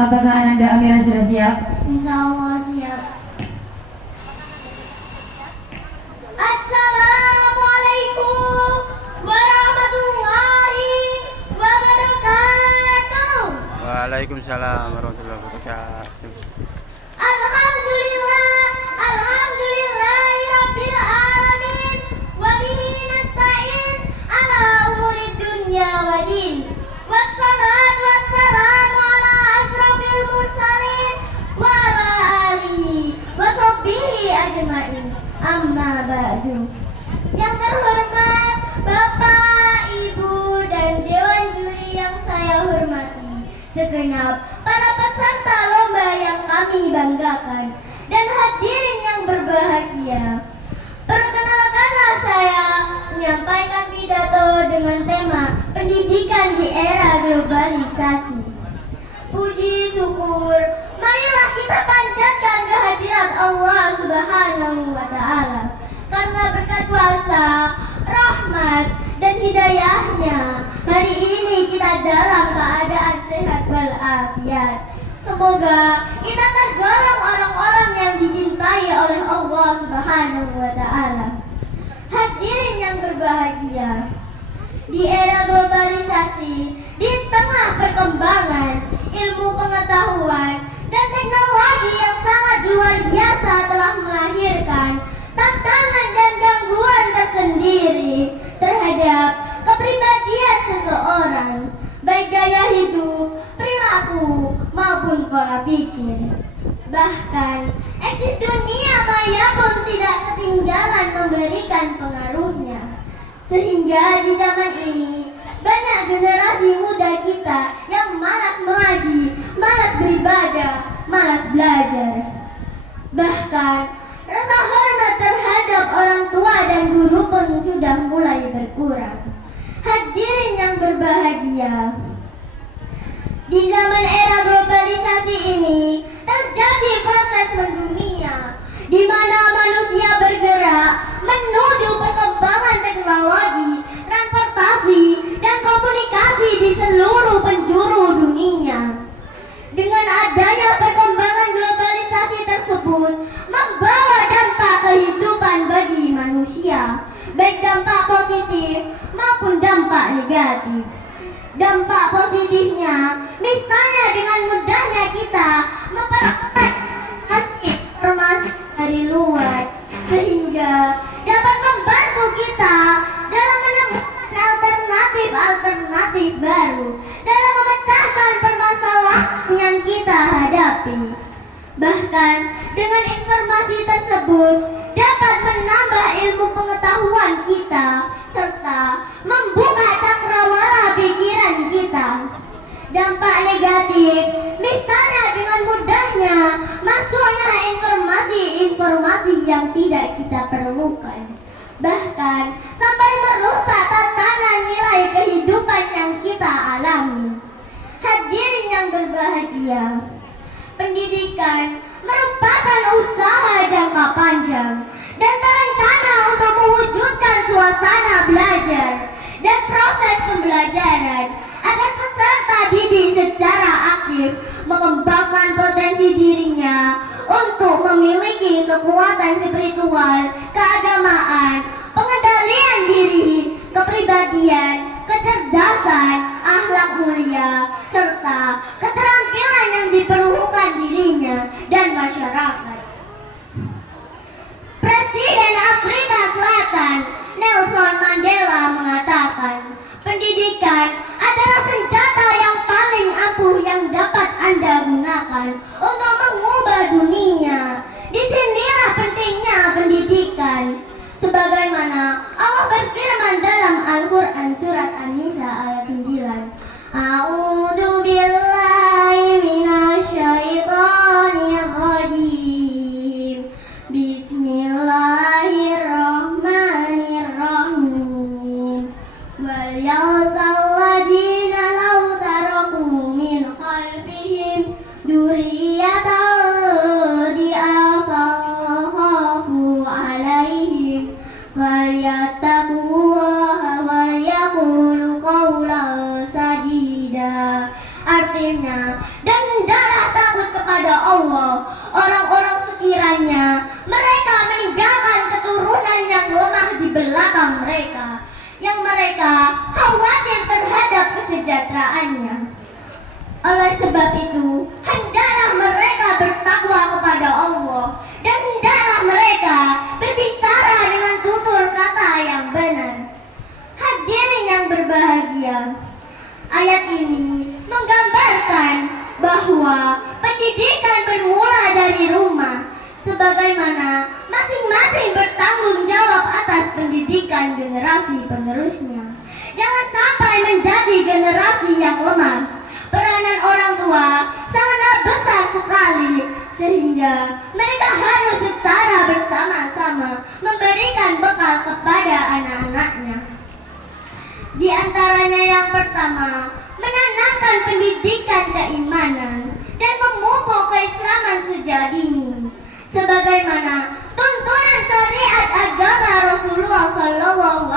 Apakah Ananda Amira sudah siap? Insya Allah siap. Assalamualaikum warahmatullahi wabarakatuh. Waalaikumsalam warahmatullahi wabarakatuh. Alhamdulillah, alhamdulillahirabbil alamin. Wa bihi nasta'in ala umuri dunya waddin. Wassalatu wassalamu ala asrofil mursalin wa ala alihi wa sahbihi ajmain. Amma ba'du. Yang terhormat Bapak, Ibu, dan Dewan Juri yang saya hormati, segenap para peserta lomba yang kami banggakan, dan hadirin yang berbahagia. Perkenalkanlah saya menyampaikan pidato dengan tema pendidikan di era globalisasi. Puji syukur, marilah kita panjatkan kehadirat Allah Subhanahu wa Ta'ala, karena berkat kuasa, rahmat, dan hidayahnya hari ini kita dalam keadaan sehat walafiat. Semoga kita tergolong orang-orang yang dicintai oleh Allah Subhanahu wa Ta'ala. Hadirin yang berbahagia, di era globalisasi, di tengah perkembangan ilmu pengetahuan dan teknologi yang sangat luar biasa telah melahirkan tantangan dan gangguan tersendiri terhadap kepribadian seseorang, baik gaya hidup, perilaku, maupun pola pikir. Bahkan, eksis dunia maya pun tidak ketinggalan memberikan pengaruhnya. Sehingga di zaman ini, banyak generasi muda kita yang malas mengaji, malas beribadah, malas belajar. Bahkan, rasa hormat terhadap orang tua dan guru pun sudah mulai berkurang. Hadirin yang berbahagia, di zaman era globalisasi ini terjadi proses mendunia, di mana manusia bergerak menuju perkembangan teknologi, transportasi, dan komunikasi di seluruh penjuru dunia. Dengan adanya perkembangan globalisasi tersebut membawa dampak kehidupan bagi manusia, baik dampak positif maupun dampak negatif. Dampak positifnya, misalnya dengan mudahnya kita memperoleh informasi dari luar, sehingga dapat membantu kita dalam menemukan alternatif baru dalam memecahkan permasalahan yang kita hadapi. Bahkan dengan informasi tersebut dapat menambah ilmu pengetahuan kita serta membuka cakrawala pikiran kita. Dampak negatif, misalnya dengan mudahnya masuknya informasi yang tidak kita perlukan, bahkan sampai merusak tatanan nilai kehidupan yang kita alami. Hadirin yang berbahagia, pendidikan merupakan usaha jangka panjang dan terencana untuk mewujudkan suasana belajar dan proses pembelajaran agar peserta didik secara aktif mengembangkan potensi dirinya untuk memiliki kekuatan spiritual, keagamaan, pengendalian diri, kepribadian, kecerdasan, akhlak mulia, serta keterampilan yang diperlukan dirinya dan masyarakat. Presiden Afrika Selatan Nelson Mandela mengatakan, pendidikan adalah senjata yang paling ampuh yang dapat Anda gunakan untuk mengubah dunia. Disinilah pentingnya pendidikan. Sebagaimana Allah berfirman dalam Al-Quran surat An-Nisa ayat 9. A'udzu billahi minasyaitonir rajim. Bismillahirrahmanirrahim. Wal yawsal Artinya, dan hendaklah takut kepada Allah orang-orang sekiranya mereka meninggalkan keturunan yang lemah di belakang mereka, yang mereka khawatir terhadap kesejahteraannya. Oleh sebab itu, hendaklah mereka bertakwa kepada Allah dan hendaklah mereka berbicara dengan tutur kata yang benar. Hadirin yang berbahagia, ayat ini menggambarkan bahwa pendidikan bermula dari rumah, sebagaimana masing-masing bertanggung jawab atas pendidikan generasi penerusnya. Jangan sampai menjadi generasi yang lemah. Peranan orang tua sangatlah besar sekali, sehingga mereka harus secara bersama-sama memberikan bekal kepada anak-anaknya. Di antaranya yang pertama, menanamkan pendidikan keimanan dan memupuk keislaman sejak dini, sebagaimana tuntunan syariat agama Rasulullah SAW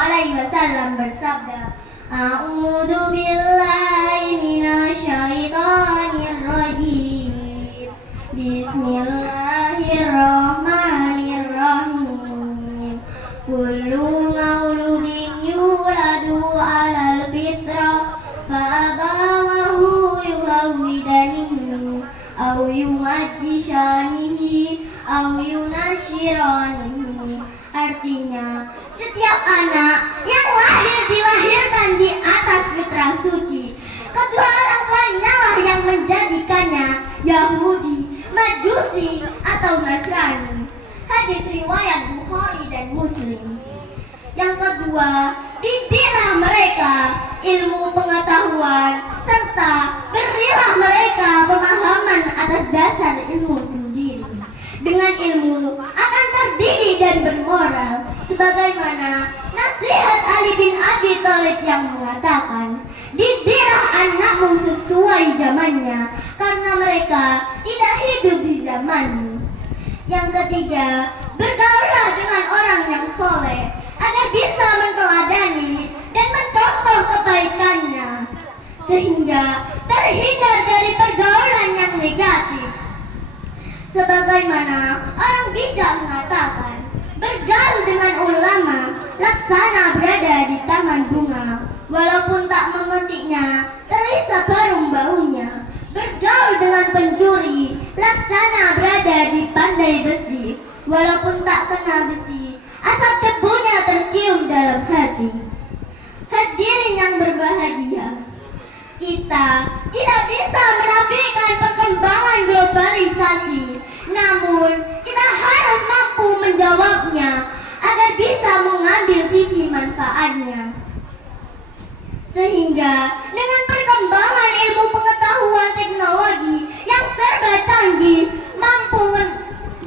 bersabda, A'udzu billahi minasyaitonir rajim. Bismillahirrahmanirrahim. Kullu mauludin yuladu 'alal fitrah fa abawahu yuhawwidanihi aw yumajjishanihi aw yunashiranihi. Artinya, setiap anak yang dilahirkan di atas fitrah suci, kedua orang tuanya lah yang menjadikannya Yahudi, Majusi, atau Nasrani. Hadis riwayat Bukhari dan Muslim. Yang kedua, didiklah mereka ilmu pengetahuan serta berilah mereka pemahaman atas dasar ilmu sendiri. Dengan ilmu akan terdiri dan bermoral, sebagaimana nasihat Ali bin Abi Thalib yang mengatakan, didiklah anakmu sesuai zamannya, karena mereka tidak hidup di zamanmu. Yang ketiga, bergaullah dengan orang yang soleh, agar bisa menteladani dan mencontoh kebaikannya, sehingga terhindar dari pergaulan yang negatif. Sebagaimana orang bijak mengatakan, bergaul dengan ulama laksana berada di taman bunga, walaupun tak memetiknya terhisap harum baunya. Bergaul dengan pencuri laksana berada di pandai besi, walaupun tak kena besi, asap debunya tercium dalam hati. Hadirin yang berbahagia, kita tidak bisa menafikan perkembangan globalisasi, namun kita harus mampu menjawabnya agar bisa mengambil sisi manfaatnya. Sehingga dengan perkembangan ilmu pengetahuan teknologi yang serba canggih, mampu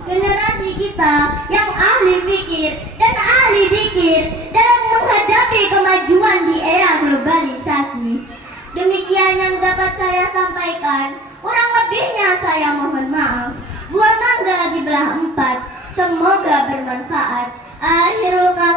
generasi kita yang ahli fikir dan ahli dzikir dalam menghadapi kemajuan di era globalisasi. Demikian yang dapat saya sampaikan. Kurang lebihnya saya mohon maaf. Buah mangga dibelah 4. Semoga bermanfaat. Akhirul kalam.